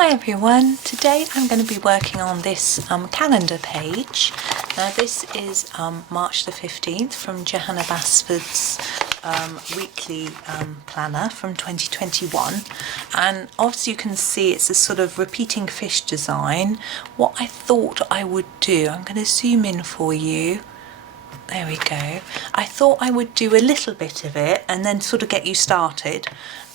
Hi everyone, today I'm going to be working on this calendar page. Now this is March the 15th from Johanna Basford's weekly planner from 2021, and obviously you can see it's a sort of repeating fish design. What I thought I would do, I'm going to zoom in for you. There we go. I thought I would do a little bit of it and then sort of get you started,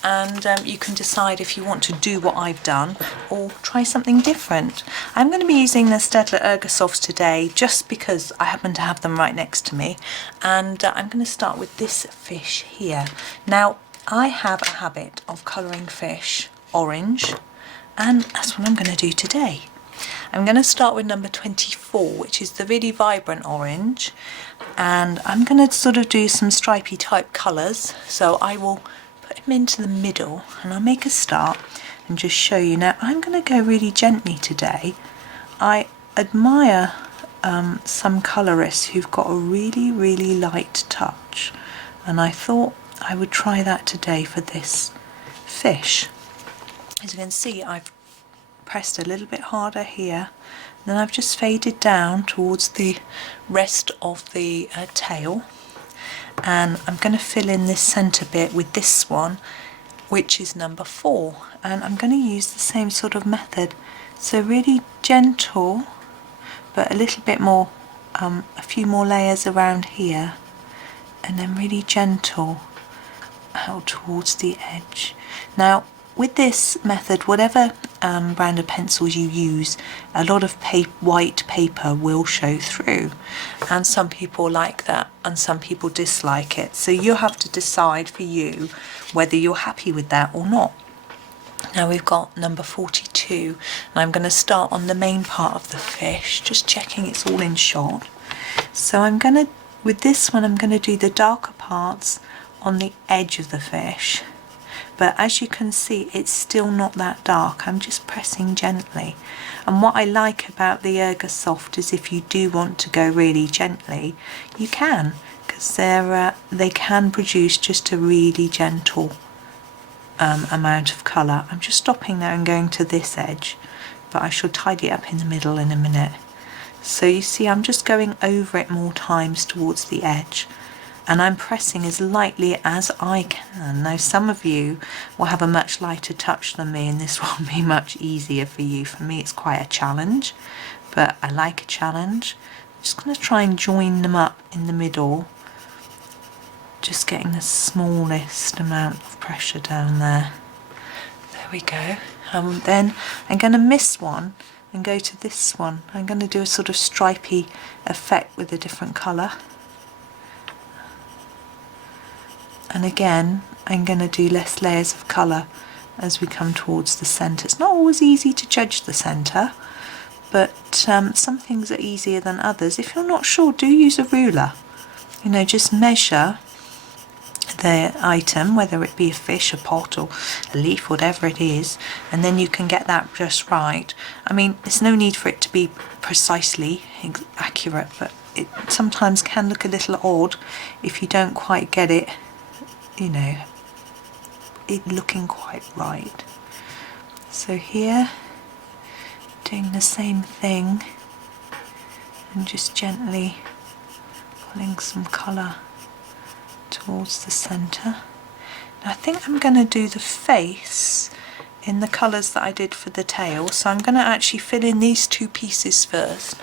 and you can decide if you want to do what I've done or try something different. I'm going to be using the Staedtler Ergosofts today just because I happen to have them right next to me, and I'm going to start with this fish here. Now I have a habit of colouring fish orange, and that's what I'm going to do today. I'm going to start with number 24, which is the really vibrant orange, and I'm going to sort of do some stripy type colours, so I will put them into the middle and I'll make a start and just show you. Now I'm going to go really gently today. I admire some colourists who've got a really light touch, and I thought I would try that today for this fish. As you can see, I've pressed a little bit harder here, then I've just faded down towards the rest of the tail, and I'm going to fill in this centre bit with this one, which is number 4, and I'm going to use the same sort of method, so really gentle but a little bit more, a few more layers around here, and then really gentle out towards the edge. Now with this method, whatever brand of pencils you use, a lot of white paper will show through, and some people like that and some people dislike it, so you'll have to decide for you whether you're happy with that or not. Now we've got number 42, and I'm going to start on the main part of the fish, just checking it's all in shot. So I'm going to, with this one, I'm going to do the darker parts on the edge of the fish. But as you can see, it's still not that dark. I'm just pressing gently. And what I like about the Ergosoft is if you do want to go really gently, you can, because they can produce just a really gentle amount of colour. I'm just stopping now and going to this edge, but I shall tidy it up in the middle in a minute. So you see, I'm just going over it more times towards the edge, and I'm pressing as lightly as I can. Now some of you will have a much lighter touch than me, and this will be much easier for you. For me it's quite a challenge, but I like a challenge. I'm just going to try and join them up in the middle, just getting the smallest amount of pressure down there. There we go. Then I'm going to miss one and go to this one. I'm going to do a sort of stripy effect with a different colour. And again, I'm going to do less layers of colour as we come towards the centre. It's not always easy to judge the centre, but some things are easier than others. If you're not sure, do use a ruler. You know, just measure the item, whether it be a fish, a pot or a leaf, whatever it is, and then you can get that just right. I mean, there's no need for it to be precisely accurate, but it sometimes can look a little odd if you don't quite get it, you know, it looking quite right. So here, doing the same thing and just gently pulling some colour towards the centre. Now I think I'm going to do the face in the colours that I did for the tail, so I'm going to actually fill in these two pieces first.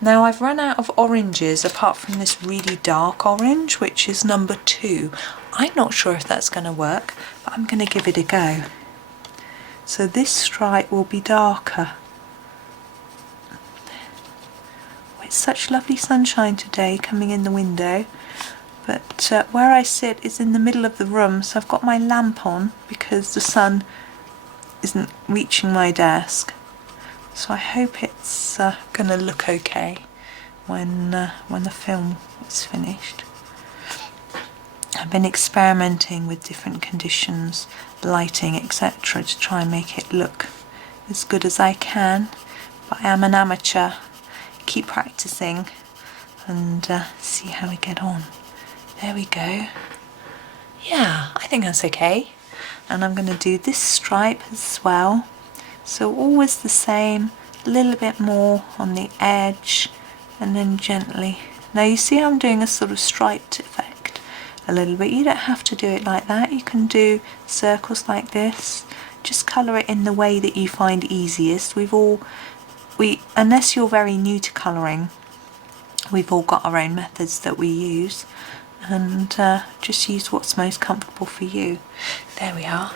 Now I've run out of oranges apart from this really dark orange, which is number 2. I'm not sure if that's going to work, but I'm going to give it a go. So this stripe will be darker. Oh, it's such lovely sunshine today coming in the window, but where I sit is in the middle of the room, so I've got my lamp on because the sun isn't reaching my desk. So I hope it's going to look okay when the film is finished. I've been experimenting with different conditions, lighting, etc. to try and make it look as good as I can, but I am an amateur. Keep practicing and see how we get on. There we go. Yeah, I think that's okay. And I'm going to do this stripe as well, So always the same, a little bit more on the edge and then gently. Now you see I'm doing a sort of striped effect a little bit. You don't have to do it like that. You can do circles like this. Just colour it in the way that you find easiest. Unless you're very new to colouring, we've all got our own methods that we use, and just use what's most comfortable for you. There we are.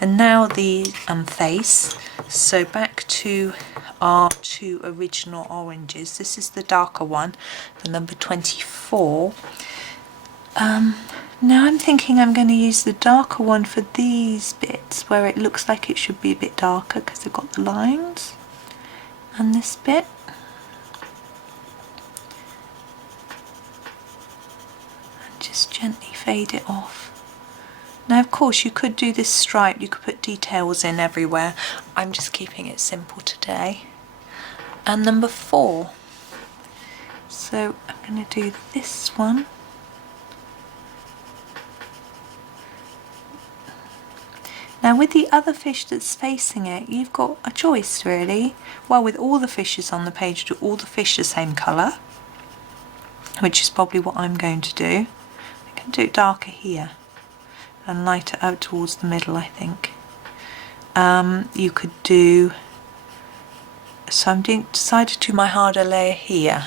And now the face. So back to our two original oranges. This is the darker one, the number 24. Now I'm thinking I'm going to use the darker one for these bits where it looks like it should be a bit darker because they've got the lines, and this bit. And just gently fade it off. Now of course you could do this stripe, you could put details in everywhere. I'm just keeping it simple today. And number 4. So I'm going to do this one. Now with the other fish that's facing it, you've got a choice really. Well, with all the fishes on the page, do all the fish the same colour, which is probably what I'm going to do. I can do it darker here and lighter out towards the middle, I think. You could do, so I'm decided to do my harder layer here.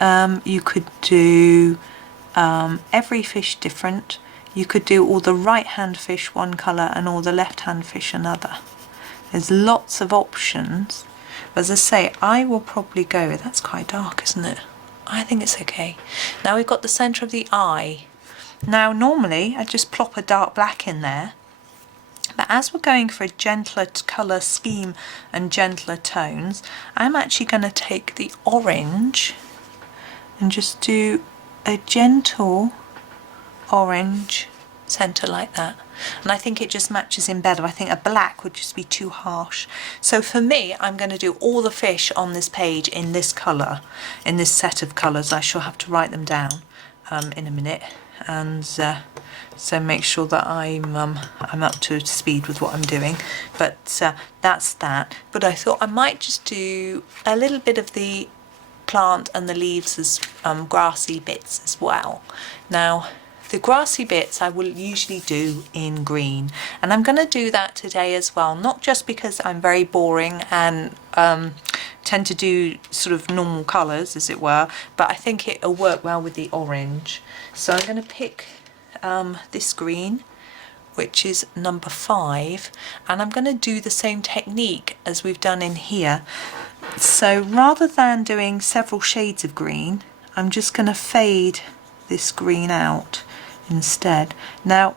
You could do every fish different. You could do all the right hand fish one colour and all the left hand fish another. There's lots of options. But as I say, I will probably go, that's quite dark, isn't it? I think it's okay. Now we've got the centre of the eye. Now normally I just plop a dark black in there, but as we're going for a gentler colour scheme and gentler tones, I'm actually going to take the orange and just do a gentle orange centre like that. And I think it just matches in better. I think a black would just be too harsh. So for me, I'm going to do all the fish on this page in this colour, in this set of colours. I shall have to write them down in a minute. And so make sure that I'm up to speed with what I'm doing, but that's that. But I thought I might just do a little bit of the plant and the leaves as grassy bits as well. Now the grassy bits I will usually do in green, and I'm going to do that today as well, not just because I'm very boring and tend to do sort of normal colours as it were, but I think it'll work well with the orange. So I'm going to pick this green, which is number 5, and I'm going to do the same technique as we've done in here. So rather than doing several shades of green, I'm just going to fade this green out instead. Now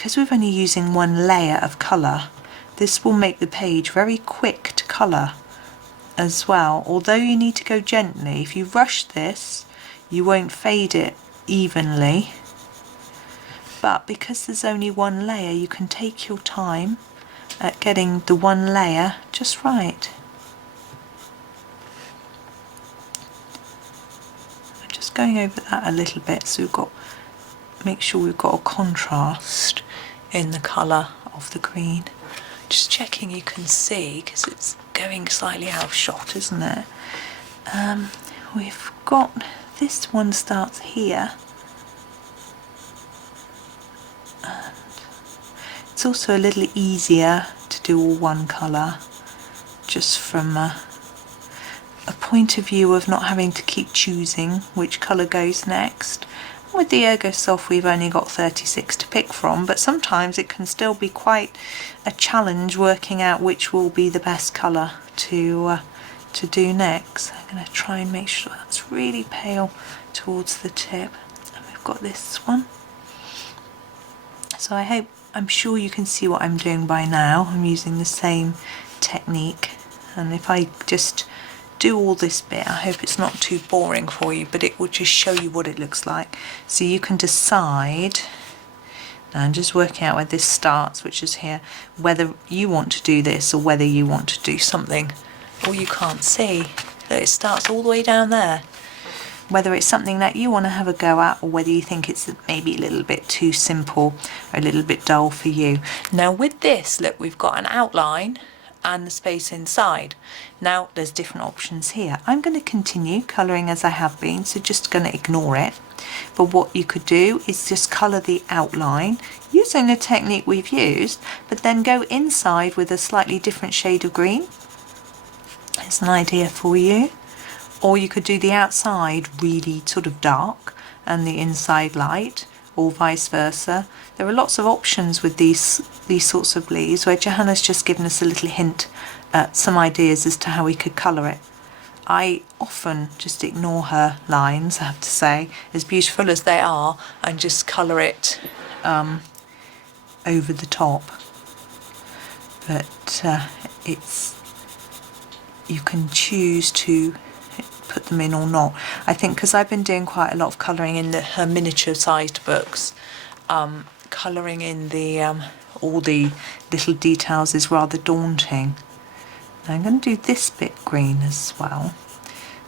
because we're only using one layer of colour, this will make the page very quick to colour as well, although you need to go gently. If you rush this, you won't fade it evenly, but because there's only one layer, you can take your time at getting the one layer just right. I'm just going over that a little bit, so we've got, make sure we've got a contrast in the colour of the green. Just checking you can see, because it's going slightly out of shot, isn't it? We've got, this one starts here, and it's also a little easier to do all one colour, just from a point of view of not having to keep choosing which colour goes next. With the Ergosoft we've only got 36 to pick from, but sometimes it can still be quite a challenge working out which will be the best colour to do next. I'm going to try and make sure that's really pale towards the tip. And we've got this one. So I'm sure you can see what I'm doing by now. I'm using the same technique, and if I just do all this bit, I hope it's not too boring for you, but it will just show you what it looks like, so you can decide. Now I'm just working out where this starts, which is here, whether you want to do this or whether you want to do something, or you can't see that it starts all the way down there. whether it's something that you want to have a go at, or whether you think it's maybe a little bit too simple or a little bit dull for you. Now with this, look, we've got an outline and the space inside. Now there's different options here. I'm going to continue colouring as I have been, so just going to ignore it. But what you could do is just colour the outline using the technique we've used, but then go inside with a slightly different shade of green. It's an idea for you. Or you could do the outside really sort of dark and the inside light, or vice versa. There are lots of options with these sorts of leaves, where Johanna's just given us a little hint at some ideas as to how we could colour it. I often just ignore her lines, I have to say, as beautiful as they are, and just colour it over the top. But you can choose to put them in or not. I think because I've been doing quite a lot of colouring in her miniature sized books, colouring in all the little details is rather daunting. Now I'm going to do this bit green as well,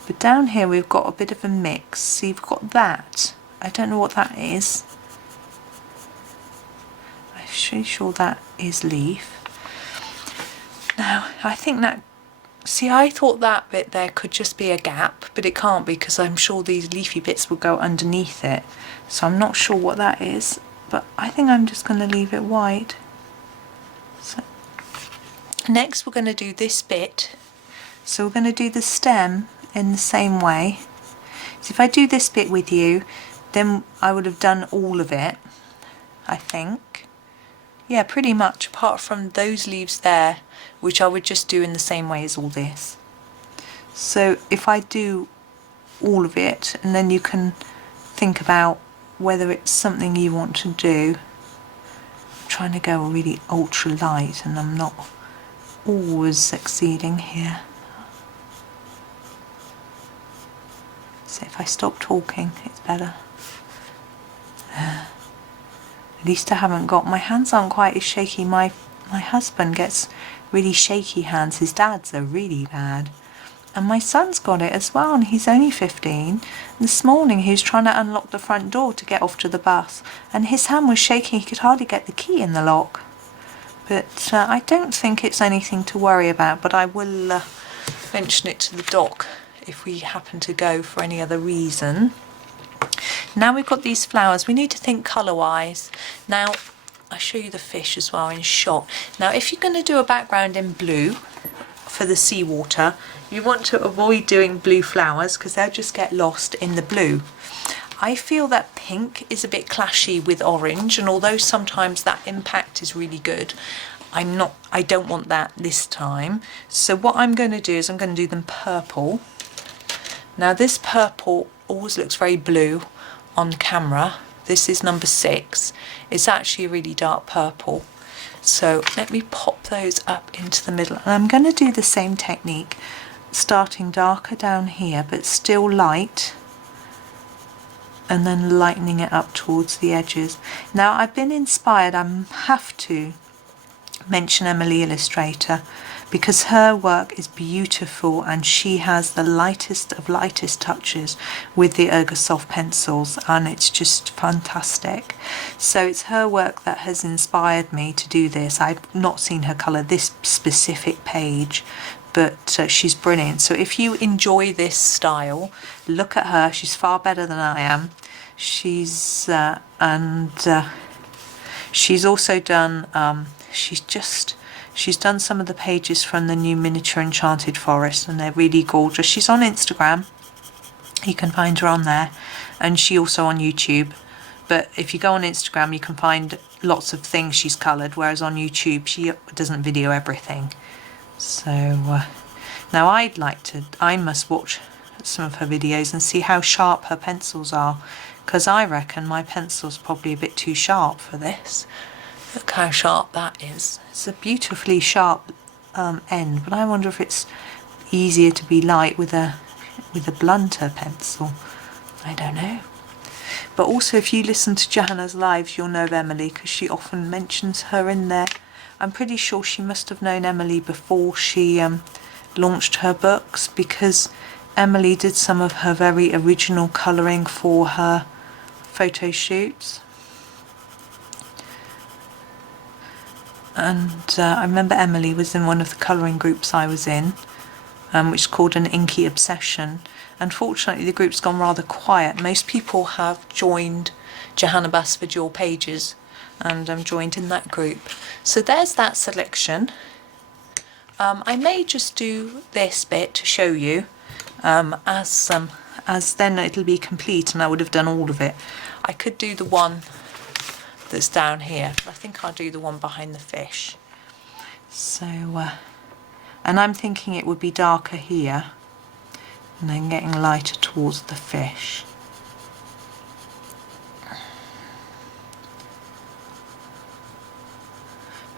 but down here we've got a bit of a mix. So you've got that, I don't know what that is, I'm pretty sure that is leaf. Now I think that, see, I thought that bit there could just be a gap, but it can't be, because I'm sure these leafy bits will go underneath it. So I'm not sure what that is, but I think I'm just going to leave it white. So next we're going to do this bit. So we're going to do the stem in the same way. So if I do this bit with you, then I would have done all of it, I think. Yeah, pretty much, apart from those leaves there, which I would just do in the same way as all this. So if I do all of it, and then you can think about whether it's something you want to do. I'm trying to go really ultra light, and I'm not always succeeding here. So if I stop talking, it's better. At least I haven't got, my hands aren't quite as shaky. My husband gets really shaky hands. His dad's are really bad. And my son's got it as well, and he's only 15. This morning he was trying to unlock the front door to get off to the bus, and his hand was shaking. He could hardly get the key in the lock. But I don't think it's anything to worry about, but I will mention it to the doc if we happen to go for any other reason. Now we've got these flowers, we need to think colour-wise. Now, I'll show you the fish as well in shot. Now, if you're going to do a background in blue for the seawater, you want to avoid doing blue flowers because they'll just get lost in the blue. I feel that pink is a bit clashy with orange, and although sometimes that impact is really good, I don't want that this time. So what I'm going to do is I'm going to do them purple. Now this purple always looks very blue on camera. This is number 6. It's actually a really dark purple. So let me pop those up into the middle. And I'm going to do the same technique, starting darker down here, but still light, and then lightening it up towards the edges. Now I've been inspired, I have to mention Emily Illustrator, because her work is beautiful, and she has the lightest of lightest touches with the Ergosoft pencils, and it's just fantastic. So it's her work that has inspired me to do this. I've not seen her colour this specific page, but she's brilliant. So if you enjoy this style, look at her. She's far better than I am. She's she's also done she's done some of the pages from the new Miniature Enchanted Forest, and they're really gorgeous. She's on Instagram, you can find her on there, and she also on YouTube. But if you go on Instagram, you can find lots of things she's coloured, whereas on YouTube she doesn't video everything. So now I must watch some of her videos and see how sharp her pencils are, because I reckon my pencil's probably a bit too sharp for this. Look how sharp that is. It's a beautifully sharp end, but I wonder if it's easier to be light with a blunter pencil. I don't know. But also, if you listen to Johanna's lives, you'll know of Emily, because she often mentions her in there. I'm pretty sure she must have known Emily before she launched her books, because Emily did some of her very original colouring for her photo shoots. And I remember Emily was in one of the colouring groups I was in, which is called an Inky Obsession. Unfortunately, the group's gone rather quiet. Most people have joined Johanna Basford Your Pages, and I'm joined in that group. So there's that selection. I may just do this bit to show you, as then it'll be complete and I would have done all of it. I could do the one that's down here, but I think I'll do the one behind the fish. So, and I'm thinking it would be darker here and then getting lighter towards the fish.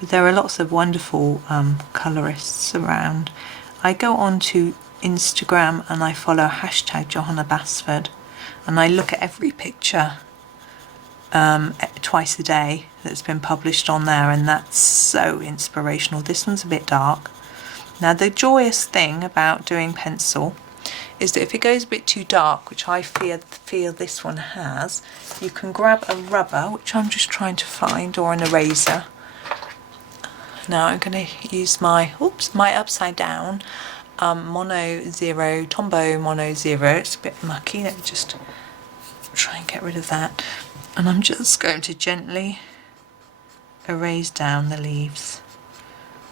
But there are lots of wonderful colourists around. I go on to Instagram and I follow hashtag Johanna Basford, and I look at every picture twice a day that's been published on there, and that's so inspirational. This one's a bit dark. Now the joyous thing about doing pencil is that if it goes a bit too dark, which I feel this one has, you can grab a rubber, which I'm just trying to find, or an eraser. Now I'm going to use my upside down Mono Zero, Tombow Mono Zero. It's a bit mucky. Let me just try and get rid of that. And I'm just going to gently erase down the leaves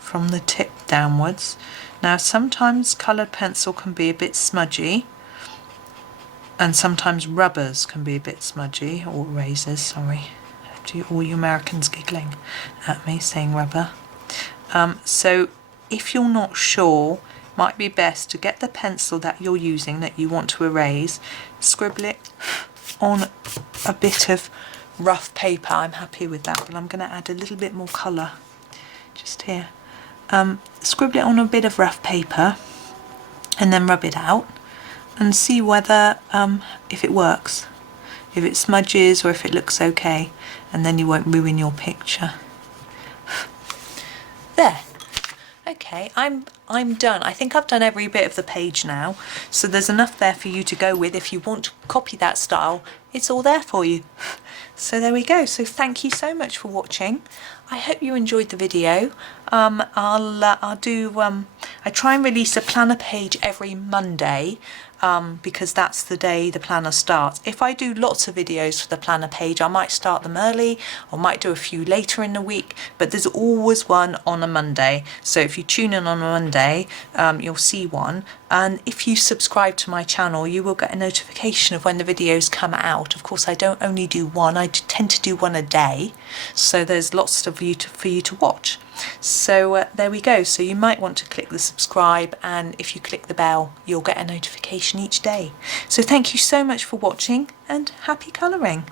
from the tip downwards. Now sometimes coloured pencil can be a bit smudgy, and sometimes rubbers can be a bit smudgy, or erasers, sorry. All you Americans giggling at me saying rubber. So if you're not sure, it might be best to get the pencil that you're using, that you want to erase, scribble it on a bit of rough paper. I'm happy with that, but I'm going to add a little bit more colour just here. Scribble it on a bit of rough paper and then rub it out and see whether if it works, if it smudges or if it looks okay, and then you won't ruin your picture. There. Okay, I'm done. I think I've done every bit of the page now, so there's enough there for you to go with. If you want to copy that style, it's all there for you. So there we go. So thank you so much for watching. I hope you enjoyed the video. I try and release a planner page every Monday, because that's the day the planner starts. If I do lots of videos for the planner page, I might start them early or might do a few later in the week, but there's always one on a Monday. So if you tune in on a Monday, you'll see one. And if you subscribe to my channel, you will get a notification of when the videos come out. Of course, I don't only do one, I tend to do one a day. So there's lots for you to watch. So there we go. So you might want to click the subscribe, and if you click the bell, you'll get a notification each day. So thank you so much for watching, and happy colouring.